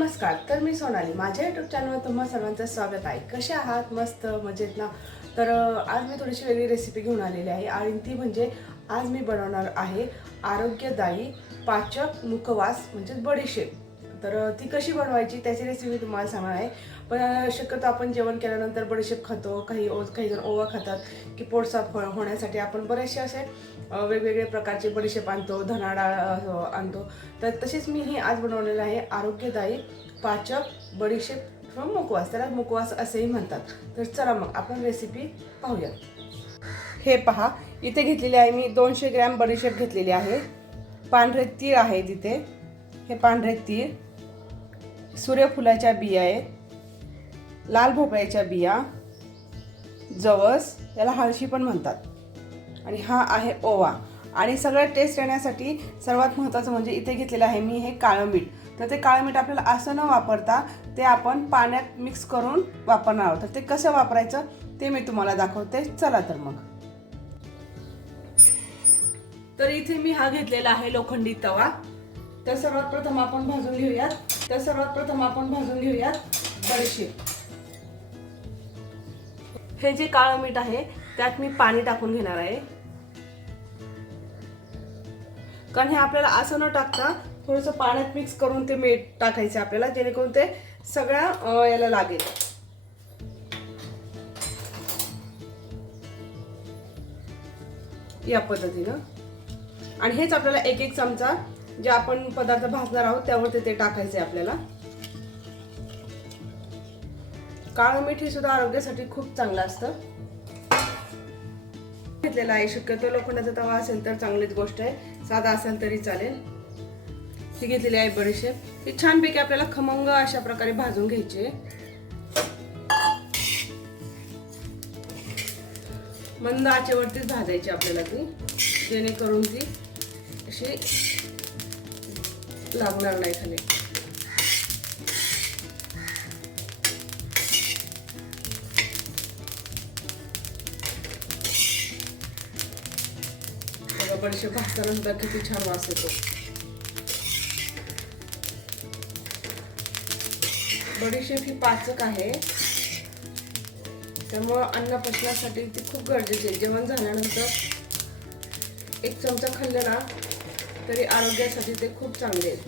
नमस्कार तर मी सोनाली. माझ्या युट्यूब चॅनलवर तुम्हा सर्वांचं स्वागत आहे. कसे आहात? मस्त मजेत ना? तर आज मी थोडीशी वेगळी रेसिपी घेऊन आलेली आहे. आणि ती म्हणजे आज मी बनवणार आहे आरोग्यदायी पाचक मुखवास म्हणजे बडीशेप. तर ती कशी बनवायची त्याची रेसिपी तुम्हाला सांगणार आहे. पण शक्यतो आपण जेवण केल्यानंतर बडीशेप खातो. काही ओ काही जण ओवा खातात की पोट साफ हो, होण्यासाठी आपण बरेचसे असे वेगवेगळे प्रकारचे बडीशेप आणतो धना डाळ आणतो. तर तशीच मी ही आज बनवलेलं आहे आरोग्यदायी पाचक बडीशेप किंवा मुकवास. त्याला मुकवास असेही म्हणतात. तर चला मग आपण रेसिपी पाहूया. हे पहा. इथे घेतलेले आहे मी दोनशे ग्रॅम बडीशेप घेतलेली आहे. पांढरे तीळ आहे तिथे. हे पांढरे तीळ. सूर्यफुलाच्या बिया आहेत. लाल भोपळ्याच्या बिया जवस याला हळशी पण म्हणतात. आणि हा आहे ओवा. आणि सगळं टेस्ट येण्यासाठी सर्वात महत्त्वाचं म्हणजे इथे घेतलेलं आहे मी हे काळं मीठ. तर ते काळं मीठ आपल्याला असं न वापरता ते आपण पाण्यात मिक्स करून वापरणार आहोत. तर ते कसं वापरायचं ते मी तुम्हाला दाखवते. चला तर मग. तर इथे मी हा घेतलेला आहे लोखंडी तवा. तर सर्वात प्रथम आपण भाजून घेऊयात. तर सर्वात प्रथम आपण भाजून घेऊयात बडीशेप. हे जे काळं मीठ आहे त्यात मी पाणी टाकून घेणार आहे. कारण हे आपल्याला असं न टाकता थोडंसं पाण्यात मिक्स करून ते मीठ टाकायचं आपल्याला जेणेकरून ते सगळ्या याला लागेल. या पद्धतीनं. आणि हेच आपल्याला एक एक चमचा जे आपण पदार्थ भाजणार आहोत त्यावर ते टाकायचं आहे आपल्याला. काळं मीठ हे सुद्धा आरोग्यासाठी खूप चांगलं असतं. घेतलेला आहे शक्यतो लोखंडाचा तवा असेल तर चांगलीच गोष्ट आहे. साधा असेल तरी चालेल. ही घेतलेली आहे बडीशेप. ही छानपैकी आपल्याला खमंग अशा प्रकारे भाजून घ्यायची मंद आचेवरतीच भाजायची आपल्याला ती जेणेकरून ती अशी लागणार नाही खाली. बघा बडीशेप किती छान वास येतो. बडीशेप ही पाचक आहे. त्यामुळं अन्न पचनासाठी ती खूप गरजेची आहे. जेवण झाल्यानंतर एक चमचा खाल्लं ना तरी आरोग्यासाठी ते खूप चांगले आहेत.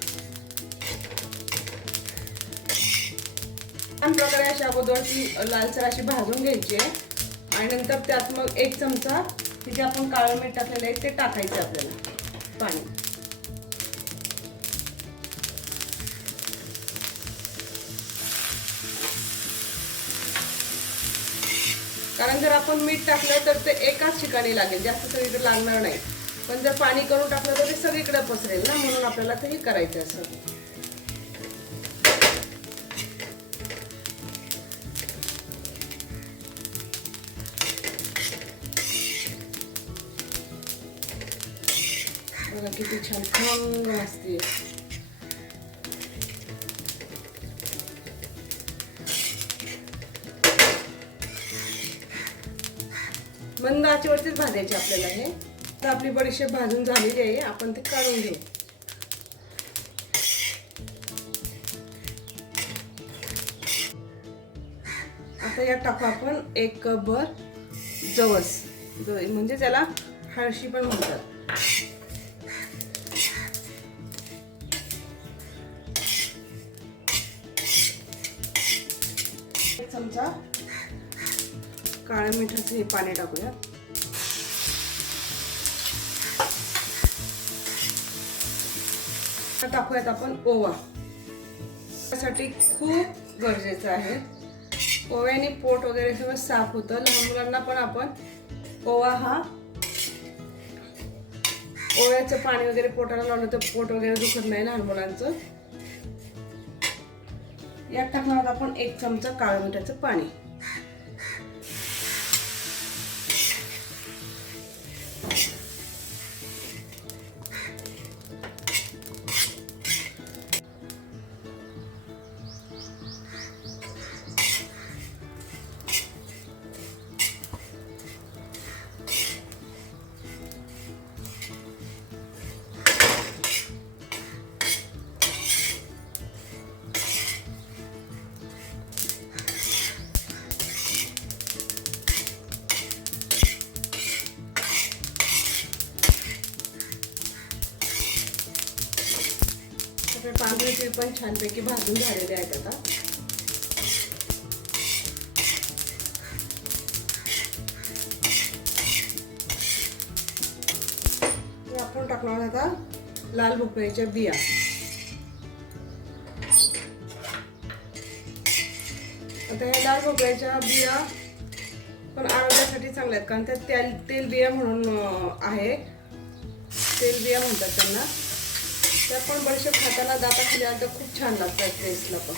छान प्रकारे अशी अगोदर ती लालसर अशी भाजून घ्यायची आहे. आणि नंतर त्यात मग एक चमचा हे जे आपण काळं मीठ टाकलेलं आहे ते टाकायचं आपल्याला. पाणी. कारण जर आपण मीठ टाकलं तर ते एकाच ठिकाणी लागेल जास्त सगळीकडे लागणार नाही. पण जर पाणी करून टाकलं तर ते सगळीकडे पसरेल ना म्हणून आपल्याला ते करायचं असं. किती छान खमंग वाजते मंद आचेवरतीच भाजायचे आपल्याला हे. तर आपली बडीशेप भाजून झालेली आहे आपण ते काढून घेऊ. आता यात टाकू आपण एक कप भर जवस. म्हणजे त्याला हळशी पण म्हणतात. चमचा काळ्या मिठाचं हे पाणी टाकूया टाकूयात आपण ओवा. त्यासाठी खूप गरजेचं आहे. ओव्याने पोट वगैरे सगळं साफ होतं. लहान मुलांना पण आपण ओवा हा ओव्याचं पाणी वगैरे पोटाला लावलं तर पोट वगैरे दुखत नाही लहान मुलांचं. यात टाकणार आहोत आपण एक चमचा काळं मिठाचं पाणी. पांढरे तीळ पण छानपैकी भाजून झालेले आहेत आता. आपण टाकणार आता लाल भोपळ्याच्या बिया. आता ह्या लाल भोपळ्याच्या बिया पण आरोग्यासाठी चांगल्या आहेत कारण त्या तेल तेलबिया म्हणून आहे. तेल बिया म्हणतात त्यांना. त्या पण बडीशेप खाताना दाताखाली आलं तर खूप छान लागतात टेस्टला पण.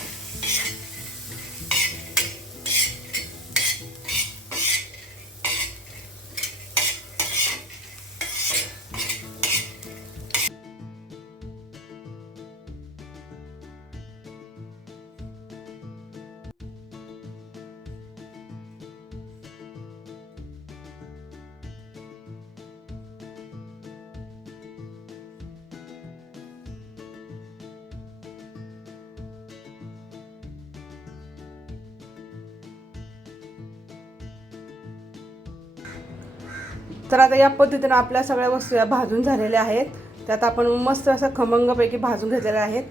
तर आता या पद्धतीनं आपल्या सगळ्या वस्तू या भाजून झालेल्या आहेत. त्यात आपण मस्त असं खमंगपैकी भाजून घेतलेल्या आहेत.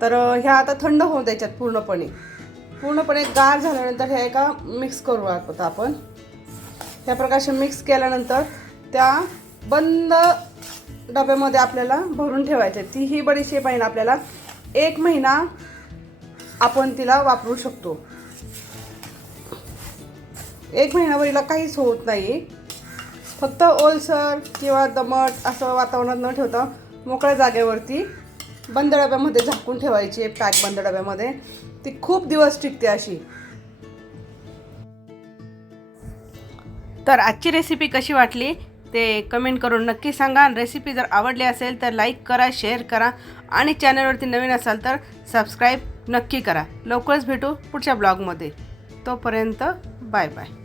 तर ह्या आता थंड होऊन द्यायच्यात पूर्णपणे. पूर्णपणे गार झाल्यानंतर ह्या एका मिक्स करू आता आपण. ह्या प्रकारे मिक्स केल्यानंतर त्या बंद डब्यामध्ये आपल्याला भरून ठेवायचे. ती ही बडीशेप आहे ना आपल्याला. एक महिना आपण तिला वापरू शकतो. एक महिनाभरीला काहीच होत नाही फक्त ओलसर किंवा दमट असं वातावरणात न ठेवता मोकळ्या जागेवरती बंद डब्यामध्ये झाकून ठेवायची पॅक बंद डब्यामध्ये ती खूप दिवस टिकते अशी. तर आजची रेसिपी कशी वाटली ते कमेंट करून नक्की सांगा. आणि रेसिपी जर आवडली असेल तर लाईक करा शेअर करा आणि चॅनलवरती नवीन असाल तर सबस्क्राईब नक्की करा. लवकरच भेटू पुढच्या ब्लॉगमध्ये तोपर्यंत बाय बाय